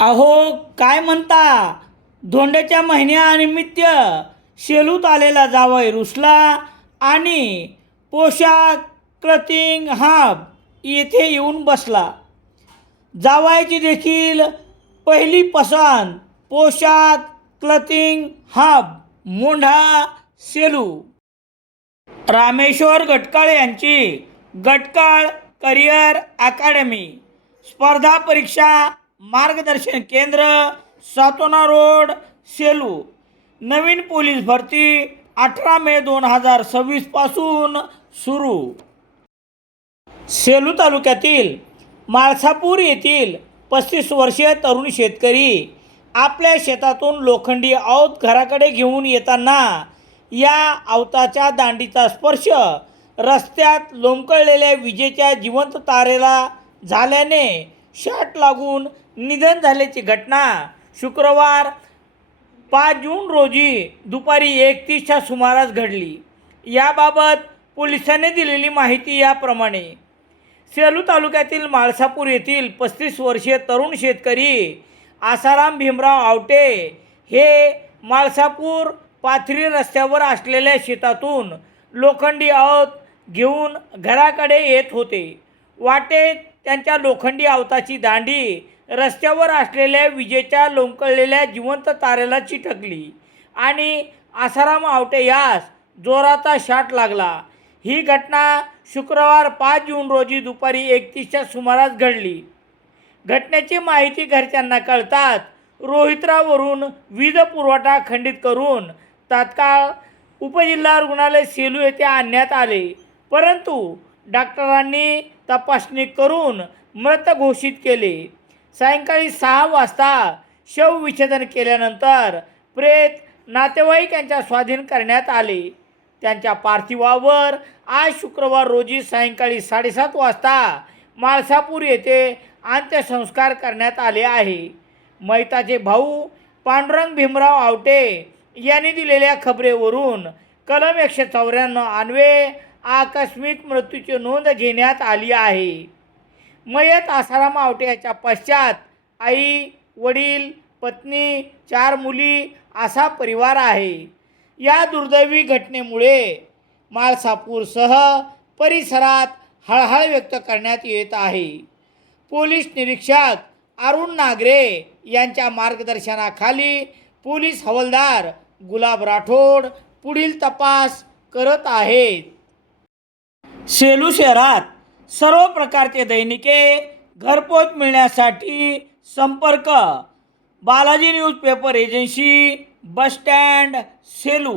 अहो, काय म्हणता? धोंड्याच्या महिन्यानिमित्त शेलूत आलेला जावई रुसला आणि पोशाख क्लथिंग हब येथे येऊन बसला. जावयाची देखील पहिली पसंत पोशाख क्लथिंग हब मोंढा सेलू. रामेश्वर गटकाळ यांची गटकाळ करिअर अकॅडमी स्पर्धा परीक्षा मार्गदर्शन केंद्र, सातोना रोड, सेलू. नवीन पोलीस भरती 18 मे 2026 पासून सुरू. सेलू तालुक्यातील माळसापूर येथील 35 वर्षीय तरुण शेतकरी आपल्या शेतातून लोखंडी औत घराकडे घेऊन येताना या आवताच्या दांडीचा स्पर्श रस्त्यात लोंबकळलेल्या विजेच्या जिवंत तारेला झाल्याने शॉट लागून निधन झाल्याची घटना शुक्रवार 5 जून रोजी दुपारी 1:30च्या सुमारास घडली. याबाबत पोलिसांनी दिलेली माहिती याप्रमाणे. सेलू तालुक्यातील माळसापूर येथील 35 वर्षीय तरुण शेतकरी आसाराम भीमराव आवटे हे माळसापूर पाथरी रस्त्यावर असलेल्या शेतातून लोखंडी औत घेऊन घराकडे येत होते. वाटेत त्यांच्या लोखंडी आवताची दांडी रस्त्यावर असलेल्या विजेच्या लोंबकळलेल्या जिवंत तारेला चिटकली आणि आसाराम आवटे यास जोराचा शॉट लागला. ही घटना शुक्रवार 5 जून रोजी दुपारी 1:30च्या सुमारास घडली. घटनेची माहिती घरच्यांना कळताच रोहित्रावरून वीज पुरवठा खंडित करून तात्काळ उपजिल्हा रुग्णालय सेलू येथे आणण्यात आले, परंतु डॉक्टरांनी तपासणी करून मृत घोषित केले. सायंकाळी 6 वाजता शवविच्छेदन केल्यानंतर प्रेत नातेवाईक यांच्या स्वाधीन करण्यात आले. त्यांच्या पार्थिवावर आज शुक्रवार रोजी सायंकाळी 7:30 वाजता माळसापूर येथे अंत्यसंस्कार करण्यात आले आहे. मैताचे भाऊ पांडुरंग भीमराव आवटे यांनी दिलेल्या खबरेवरून कलम 194 अन्वये आकस्मिक मृत्यूची नोंद घेण्यात आली आहे. मयत आसाराम आवटे याच्या पश्चात आई, वडील, पत्नी, 4 मुली असा परिवार आहे. या दुर्दैवी घटनेमुळे माळसापूरसह परिसरात हळहळ व्यक्त करण्यात येत आहे. पोलीस निरीक्षक अरुण नागरे यांच्या मार्गदर्शनाखाली पोलीस हवालदार गुलाब राठोड पुढील तपास करत आहेत. सेलू शहरात सर्व प्रकारचे दैनिके घरपोच मिळण्यासाठी संपर्क Balaji newspaper agency, bus stand, Selu.